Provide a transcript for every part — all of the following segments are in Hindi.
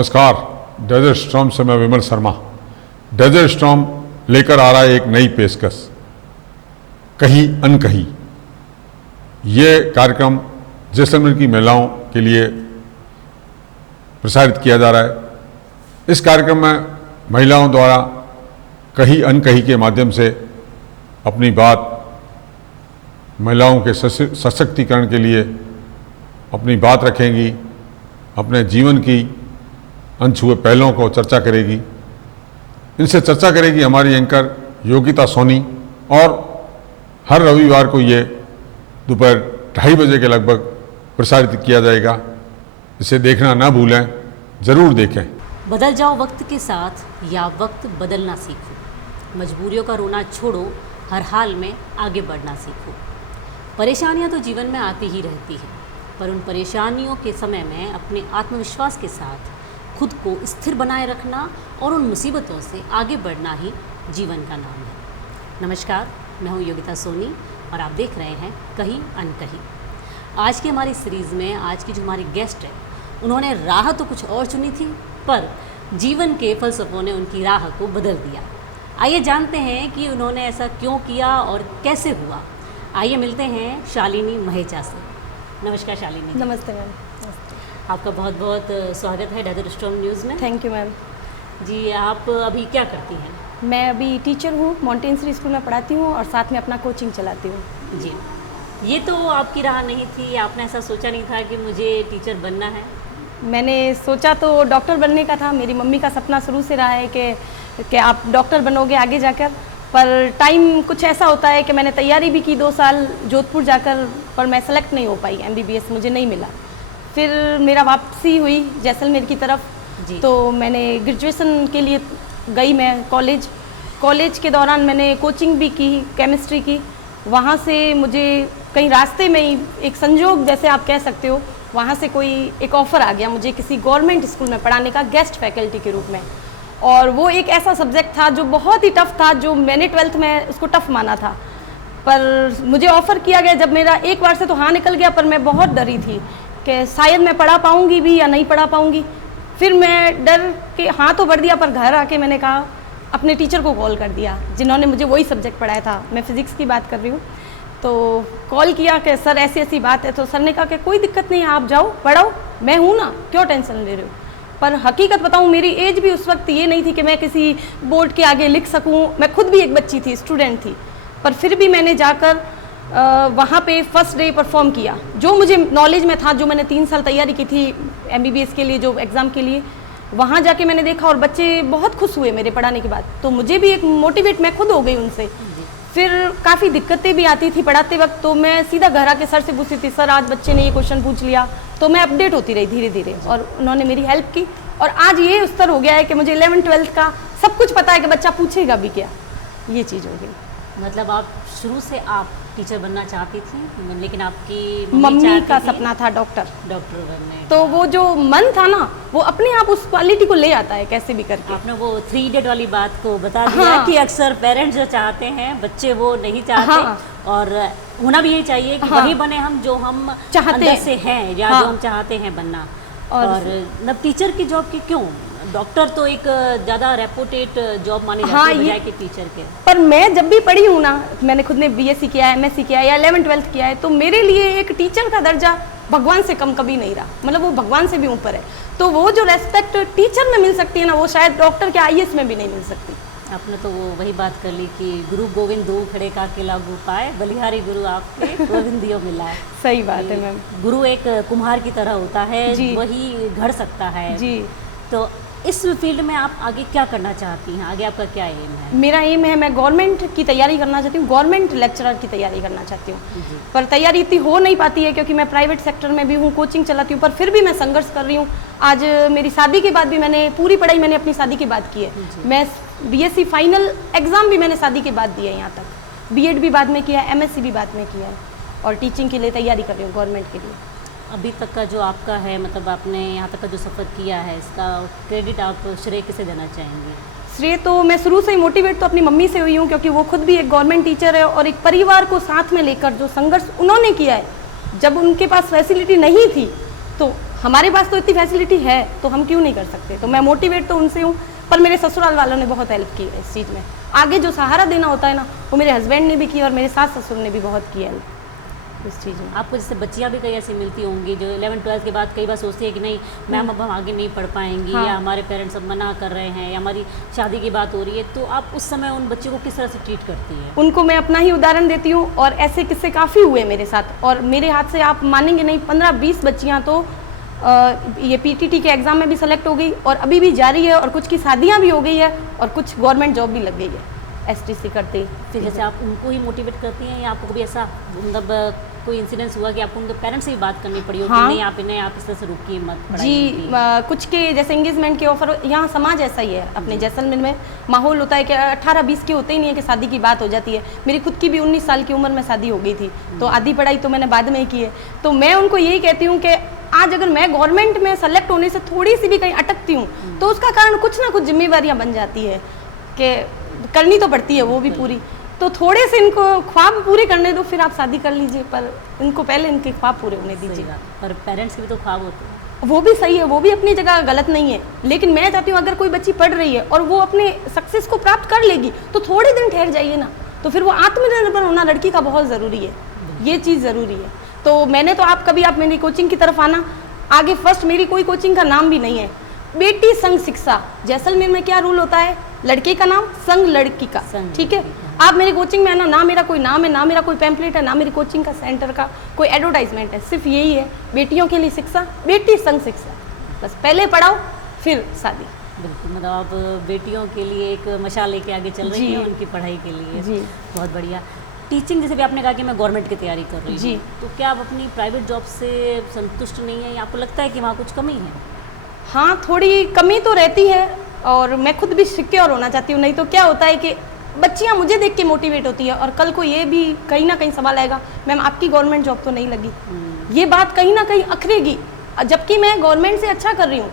नमस्कार। डेजर्ट स्टॉर्म से मैं विमल शर्मा। डेजर्ट स्टॉर्म लेकर आ रहा है एक नई पेशकश, कहीं अनकहीं। ये कार्यक्रम जैसलमेर की महिलाओं के लिए प्रसारित किया जा रहा है। इस कार्यक्रम में महिलाओं द्वारा कहीं अनकहीं के माध्यम से अपनी बात महिलाओं के सशक्तिकरण के लिए अपनी बात रखेंगी, अपने जीवन की अनछुए पहलुओं को चर्चा करेगी। इनसे चर्चा करेगी हमारी एंकर योगिता सोनी, और हर रविवार को ये दोपहर 2:30 बजे के लगभग प्रसारित किया जाएगा। इसे देखना ना भूलें, ज़रूर देखें। बदल जाओ वक्त के साथ या वक्त बदलना सीखो। मजबूरियों का रोना छोड़ो, हर हाल में आगे बढ़ना सीखो। परेशानियां तो जीवन में आती ही रहती हैं, पर उन परेशानियों के समय में अपने आत्मविश्वास के साथ खुद को स्थिर बनाए रखना और उन मुसीबतों से आगे बढ़ना ही जीवन का नाम है। नमस्कार, मैं हूँ योगिता सोनी और आप देख रहे हैं कहीं अनकहीं। आज की हमारी सीरीज़ में आज की जो हमारी गेस्ट है, उन्होंने राह तो कुछ और चुनी थी, पर जीवन के फलसफों ने उनकी राह को बदल दिया। आइए जानते हैं कि उन्होंने ऐसा क्यों किया और कैसे हुआ। आइए मिलते हैं शालिनी महेचा से। नमस्कार शालिनी। नमस्ते मैम। आपका बहुत बहुत स्वागत है डेजर्ट स्टॉर्म न्यूज़ में। Thank you ma'am. जी, आप अभी क्या करती हैं? मैं अभी टीचर हूँ, मॉन्टेसरी स्कूल में पढ़ाती हूँ और साथ में अपना कोचिंग चलाती हूँ। जी, ये तो आपकी राह नहीं थी, आपने ऐसा सोचा नहीं था कि मुझे टीचर बनना है? मैंने सोचा तो डॉक्टर बनने का था। मेरी मम्मी का सपना शुरू से रहा है कि आप डॉक्टर बनोगे आगे जाकर, पर टाइम कुछ ऐसा होता है कि मैंने तैयारी भी की 2 साल जोधपुर जाकर, पर मैं सेलेक्ट नहीं हो पाई। MBBS मुझे नहीं मिला। फिर मेरा वापसी हुई जैसलमेर की तरफ, तो मैंने ग्रेजुएशन के लिए गई मैं कॉलेज के दौरान मैंने कोचिंग भी की, केमिस्ट्री की। वहाँ से मुझे कहीं रास्ते में ही एक संजोग जैसे आप कह सकते हो, वहाँ से कोई एक ऑफ़र आ गया मुझे किसी गवर्नमेंट स्कूल में पढ़ाने का, गेस्ट फैकल्टी के रूप में। और वो एक ऐसा सब्जेक्ट था जो बहुत ही टफ़ था, जो मैंने 12th में उसको टफ़ माना था। पर मुझे ऑफ़र किया गया जब मेरा एक बार से तो हाँ निकल गया, पर मैं बहुत डरी थी कि शायद मैं पढ़ा पाऊँगी भी या नहीं पढ़ा पाऊँगी। फिर मैं डर के हाँ तो भर दिया, पर घर आके मैंने कहा, अपने टीचर को कॉल कर दिया जिन्होंने मुझे वही सब्जेक्ट पढ़ाया था। मैं फ़िज़िक्स की बात कर रही हूँ। तो कॉल किया कि सर ऐसी ऐसी बात है। तो सर ने कहा कि कोई दिक्कत नहीं है, आप जाओ पढ़ाओ, मैं हूँ ना, क्यों टेंशन ले रहे हो। पर हकीकत बताऊँ, मेरी एज भी उस वक्त ये नहीं थी कि मैं किसी बोर्ड के आगे लिख सकूँ। मैं खुद भी एक बच्ची थी, स्टूडेंट थी, पर फिर भी मैंने जाकर वहाँ पे फर्स्ट डे परफॉर्म किया। जो मुझे नॉलेज में था, जो मैंने 3 साल तैयारी की थी MBBS के लिए, जो एग्ज़ाम के लिए, वहाँ जाके मैंने देखा और बच्चे बहुत खुश हुए मेरे पढ़ाने के बाद। तो मुझे भी एक मोटिवेट मैं खुद हो गई उनसे। फिर काफ़ी दिक्कतें भी आती थी पढ़ाते वक्त, तो मैं सीधा घर आके सर से पूछती थी, सर आज बच्चे ने ये क्वेश्चन पूछ लिया। तो मैं अपडेट होती रही धीरे धीरे, और उन्होंने मेरी हेल्प की। और आज ये स्तर हो गया है कि मुझे 11th 12th का सब कुछ पता है कि बच्चा पूछेगा भी क्या, ये चीज़ हो गई। मतलब आप शुरू से आप टीचर बनना चाहती थी, लेकिन आपकी मम्मी का सपना था डॉक्टर बनने। तो वो जो मन था ना, वो अपने आप उस क्वालिटी को ले आता है कैसे भी करके। आपने वो 3 इडियट वाली बात को बता दिया कि अक्सर पेरेंट्स जो चाहते हैं, बच्चे वो नहीं चाहते। और होना भी यही चाहिए कि वही बने हम जो हम चाहते से हैं, या जो हम चाहते हैं बनना। और मतलब टीचर की जॉब की क्यों? डॉक्टर तो एक ज़्यादा रेपुटेड जॉब मानी जाती है बजाय कि टीचर के। पर मैं जब भी पढ़ी हूँ ना, मैंने खुद ने BSc किया है, MSc किया है, या 11th 12th किया है, तो मेरे लिए एक टीचर का दर्जा भगवान से कम कभी नहीं रहा। मतलब वो भगवान से भी ऊपर है। तो वो जो रेस्पेक्ट टीचर में मिल सकती है ना, वो शायद डॉक्टर के IAS में भी नहीं मिल सकती। आपने तो वो वही बात कर ली कि गुरु गोविंद दो खड़े का के लागू पाए, बलिहारी गुरु आपके गोविंदियो मिला है। सही बात है मैम। गुरु एक कुम्हार की तरह होता है, वही घड़ सकता है जी। तो इस फील्ड में आप आगे क्या करना चाहती हैं? आगे आपका क्या एम है? मेरा एम है, मैं गवर्नमेंट की तैयारी करना चाहती हूँ, गवर्नमेंट लेक्चरर की तैयारी करना चाहती हूँ। पर तैयारी इतनी हो नहीं पाती है क्योंकि मैं प्राइवेट सेक्टर में भी हूँ, कोचिंग चलाती हूँ, पर फिर भी मैं संघर्ष कर रही हूँ। आज मेरी शादी के बाद भी मैंने पूरी पढ़ाई मैंने अपनी शादी के बाद की है। मैं BSc फाइनल एग्ज़ाम भी मैंने शादी के बाद दिया है यहाँ तक। B.Ed भी बाद में किया है, MSc भी बाद में किया है, और टीचिंग के लिए तैयारी कर रही हूँ गवर्नमेंट के लिए। अभी तक का जो आपका है, मतलब आपने यहाँ तक का जो सफ़र किया है, इसका क्रेडिट आप श्रेय किसे देना चाहेंगे? श्रेय तो मैं शुरू से ही मोटिवेट तो अपनी मम्मी से हुई हूँ, क्योंकि वो खुद भी एक गवर्नमेंट टीचर है, और एक परिवार को साथ में लेकर जो संघर्ष उन्होंने किया है, जब उनके पास फैसिलिटी नहीं थी तो हमारे पास तो इतनी फैसिलिटी है तो हम क्यों नहीं कर सकते। तो मैं मोटिवेट तो उनसे हूँ, पर मेरे ससुराल वालों ने बहुत हेल्प की है इस चीज़ में। आगे जो सहारा देना होता है ना, वो मेरे हस्बैंड ने भी की और मेरे सास ससुर ने भी बहुत की हेल्प इस चीज़ में। आपको जैसे बच्चियाँ भी कई ऐसी मिलती होंगी जो 11th-12th के बाद कई बार सोचती है कि नहीं मैम अब हम आगे नहीं पढ़ पाएंगी, हाँ। या हमारे पेरेंट्स अब मना कर रहे हैं, या हमारी शादी की बात हो रही है, तो आप उस समय उन बच्चों को किस तरह से ट्रीट करती हैं? उनको मैं अपना ही उदाहरण देती हूँ और ऐसे किस्से काफ़ी हुए मेरे साथ। और मेरे हाथ से आप मानेंगे नहीं, 15-20 बच्चियाँ तो ये पीटीटी के एग्ज़ाम में भी सेलेक्ट हो गई और अभी भी जारी है, और कुछ की शादियाँ भी हो गई है और कुछ गवर्नमेंट जॉब भी लग गई है एसटीसी करते। फिर जैसे आप उनको ही मोटिवेट करती हैं, या आपको कभी ऐसा मतलब कोई इंसिडेंस हुआ कि आपको उनके पेरेंट्स से भी बात करनी पड़ी हो हाँ। कि नहीं आप इन्हें आप इस तरह से रुकिए मत पढ़ाई जी, की? कुछ के जैसे एंगेजमेंट के ऑफर, यहाँ समाज ऐसा ही है अपने जैसलमेर में, माहौल होता है कि 18-20 के होते ही नहीं है कि शादी की बात हो जाती है। मेरी खुद की भी 19 साल की उम्र में शादी हो गई थी, तो आधी पढ़ाई तो मैंने बाद में ही की है। तो मैं उनको यही कहती हूँ कि आज अगर मैं गवर्नमेंट में सेलेक्ट होने से थोड़ी सी भी कहीं अटकती हूँ तो उसका कारण कुछ ना कुछ जिम्मेवारियाँ बन जाती है कि करनी तो पड़ती है वो भी पूरी। तो थोड़े से इनको ख्वाब पूरे करने दो, फिर आप शादी कर लीजिए, पर इनको पहले इनके ख्वाब पूरे होने सही दीजिए। बात। पर पेरेंट्स के भी तो ख्वाब होते हैं। वो भी सही है, वो भी अपनी जगह गलत नहीं है, लेकिन मैं चाहती हूँ अगर कोई बच्ची पढ़ रही है और वो अपने सक्सेस को प्राप्त कर लेगी तो थोड़े दिन ठहर जाइए ना, तो फिर वो आत्मनिर्भर होना लड़की का बहुत ज़रूरी है, ये चीज़ ज़रूरी है। तो मैंने तो आप कभी आप मेरी कोचिंग की तरफ आना, आगे फर्स्ट मेरी कोई कोचिंग का नाम भी नहीं है, बेटी संग शिक्षा। जैसलमेर में क्या रूल होता है, लड़के का नाम संग लड़की का, संग ठीक है। लड़की का। आप मेरी कोचिंग में आना, ना मेरा कोई नाम है, ना मेरा कोई पैम्पलेट है, ना मेरी कोचिंग का सेंटर का कोई एडवर्टाइजमेंट है, सिर्फ यही है, बेटियों के लिए शिक्षा, बेटी संग शिक्षा। बस पहले पढ़ाओ फिर शादी। बिल्कुल, मतलब आप बेटियों के लिए एक मशाल लेके आगे चल रही जी। हैं उनकी पढ़ाई के लिए। जी। बहुत बढ़िया। टीचिंग जैसे भी आपने कहा कि मैं गवर्नमेंट की तैयारी कर रही जी। हूँ, तो क्या आप अपनी प्राइवेट जॉब से संतुष्ट नहीं है, या आपको लगता है कि वहाँ कुछ कमी है? हाँ, थोड़ी कमी तो रहती है और मैं खुद भी सिक्योर होना चाहती हूँ। नहीं तो क्या होता है कि बच्चियाँ मुझे देख के मोटिवेट होती है और कल को ये भी कहीं ना कहीं सवाल आएगा, मैम आपकी गवर्नमेंट जॉब तो नहीं लगी। ये बात कहीं ना कहीं अखरेगी, जबकि मैं गवर्नमेंट से अच्छा कर रही हूँ।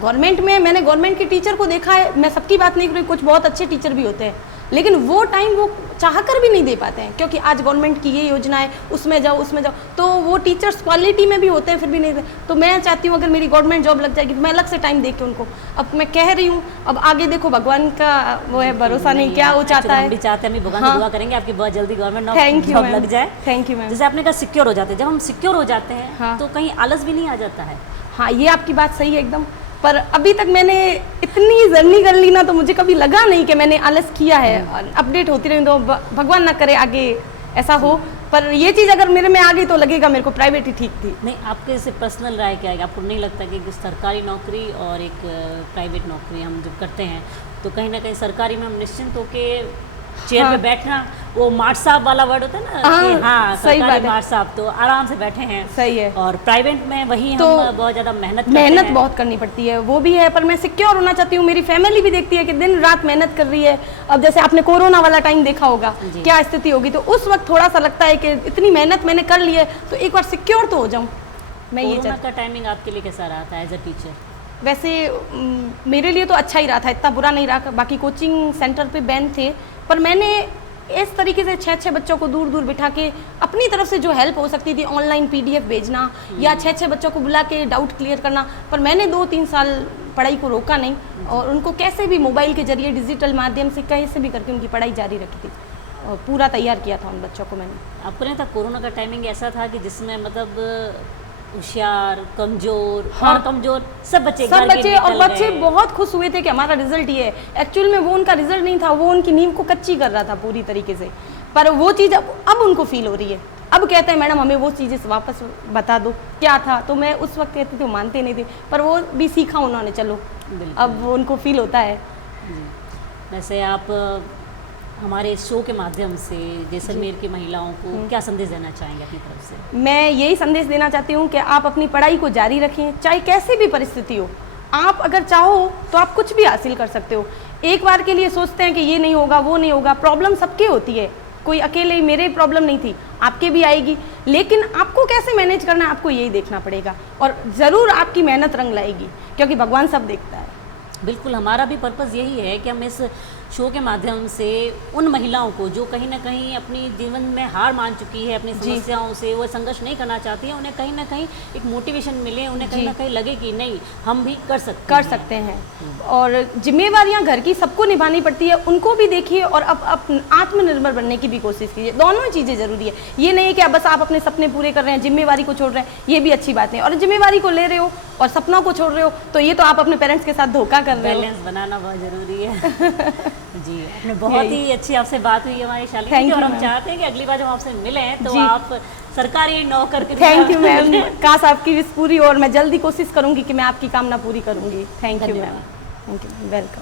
गवर्नमेंट में मैंने गवर्नमेंट के टीचर को देखा है, मैं सबकी बात नहीं कर रही, कुछ बहुत अच्छे टीचर भी होते हैं, लेकिन वो टाइम वो चाहकर भी नहीं दे पाते हैं, क्योंकि आज गवर्नमेंट की ये योजना है, उसमें जाओ उसमें जाओ, तो वो टीचर्स क्वालिटी में भी होते हैं फिर भी नहीं दे। तो मैं चाहती हूँ अगर मेरी गवर्नमेंट जॉब लग जाएगी तो मैं अलग से टाइम दे के उनको, अब मैं कह रही हूँ, अब आगे देखो भगवान का वो है भरोसा नहीं, क्या वो चाहता हम भी है। चाहते हैं, हम भी भगवान से हाँ। दुआ करेंगे आपकी बहुत जल्दी government thank you job ma'am, लग जाए। Thank you ma'am. जैसे आपने कहा सिक्योर हो जाते हैं, जब हम सिक्योर हो जाते हैं हाँ। तो कहीं आलस भी नहीं आ जाता है? हाँ, ये आपकी बात सही है एकदम, पर अभी तक मैंने इतनी जर्नी कर ली ना, तो मुझे कभी लगा नहीं कि मैंने आलस किया है। और अपडेट होती रही तो भगवान ना करे आगे ऐसा हो, पर ये चीज़ अगर मेरे में आ गई तो लगेगा मेरे को प्राइवेट ही ठीक थी। नहीं, आपके जैसे पर्सनल राय क्या है? आपको नहीं लगता कि एक सरकारी नौकरी और एक प्राइवेट नौकरी हम जब करते हैं तो कहीं ना कहीं सरकारी में हम निश्चिंत होके चेयर हाँ। पे बैठना, वो मार्ट साहब वाला वर्ड होता है ना कि हाँ सही सरकारी बात है। मार्ट साहब तो आराम से बैठे हैं, सही है। और प्राइवेट में वही तो हम बहुत ज़्यादा मेहनत करते मेहनत हैं। बहुत करनी पड़ती है, वो भी है, पर मैं सिक्योर होना चाहती हूँ। मेरी फैमिली भी देखती है कि दिन रात मेहनत कर रही है। अब जैसे आपने कोरोना वाला टाइम देखा होगा जी। क्या स्थिति होगी, तो उस वक्त थोड़ा सा लगता है कि इतनी मेहनत मैंने कर ली है तो एक बार सिक्योर तो हो जाऊँ, मैं ये कोरोना चाहती का टाइमिंग आपके लिए कैसा रहा था एज अ टीचर? वैसे मेरे लिए तो अच्छा ही रहा था, इतना बुरा नहीं रहा। बाकी कोचिंग सेंटर पे बैन थे, पर मैंने इस तरीके से 6-6 बच्चों को दूर दूर बिठा के अपनी तरफ से जो हेल्प हो सकती थी, ऑनलाइन PDF भेजना या 6-6 बच्चों को बुला के डाउट क्लियर करना, पर मैंने 2-3 साल पढ़ाई को रोका नहीं और उनको कैसे भी मोबाइल के जरिए डिजिटल माध्यम से कैसे भी करके उनकी पढ़ाई जारी रखी थी और पूरा तैयार किया था उन बच्चों को मैंने। आपको नहीं था कोरोना का टाइमिंग ऐसा था कि जिसमें मतलब होशियार, कमजोर हाँ। और कमजोर सब बच्चे सब घर के बच्चे और निकल बच्चे गए। बहुत खुश हुए थे कि हमारा रिजल्ट ये है। एक्चुअल में वो उनका रिजल्ट नहीं था, वो उनकी नींव को कच्ची कर रहा था पूरी तरीके से, पर वो चीज़ अब उनको फील हो रही है। अब कहते हैं मैडम हमें वो चीज़ें वापस बता दो क्या था, तो मैं उस वक्त कहती थी, मानते नहीं थे, पर वो भी सीखा उन्होंने, चलो बिल्कुल। अब वो उनको फील होता है। जी। वैसे आप हमारे शो के माध्यम से जैसलमेर की महिलाओं को क्या संदेश देना चाहेंगे अपनी तरफ से? मैं यही संदेश देना चाहती हूँ कि आप अपनी पढ़ाई को जारी रखें, चाहे कैसी भी परिस्थिति हो। आप अगर चाहो तो आप कुछ भी हासिल कर सकते हो। एक बार के लिए सोचते हैं कि ये नहीं होगा वो नहीं होगा, प्रॉब्लम सबकी होती है, कोई अकेले, मेरे प्रॉब्लम नहीं थी, आपके भी आएगी, लेकिन आपको कैसे मैनेज करना है आपको यही देखना पड़ेगा और ज़रूर आपकी मेहनत रंग लाएगी, क्योंकि भगवान सब देखता है। बिल्कुल, हमारा भी पर्पज़ यही है कि हम इस शो के माध्यम से उन महिलाओं को जो कहीं ना कहीं अपनी जीवन में हार मान चुकी है, अपनी समस्याओं से वो संघर्ष नहीं करना चाहती है, उन्हें कहीं ना कहीं एक मोटिवेशन मिले, उन्हें कहीं ना कहीं लगे कि नहीं हम भी कर सकते हैं। और जिम्मेवारियां घर की सबको निभानी पड़ती है, उनको भी देखिए और अब आत्मनिर्भर बनने की भी कोशिश कीजिए। दोनों चीज़ें जरूरी है। ये नहीं है कि बस आप अपने सपने पूरे कर रहे हैं, जिम्मेवारी को छोड़ रहे हैं, ये भी अच्छी बात नहीं। और जिम्मेवारी को ले रहे हो और सपनों को छोड़ रहे हो तो ये तो आप अपने पेरेंट्स के साथ धोखा कर रहे हो। बैलेंस बनाना बहुत जरूरी है। जी, आपने बहुत ही अच्छी आपसे बात हुई हमारी शालिनी Thank जी, और you, हम ma'am. चाहते हैं कि अगली बार जब आपसे मिलें तो जी. आप सरकारी नौकर के थैंक यू मैम, काश आपकी विश पूरी हो और मैं जल्दी कोशिश करूंगी कि मैं आपकी कामना पूरी करूंगी। थैंक यू मैम, धन्यवाद। Thank you, welcome.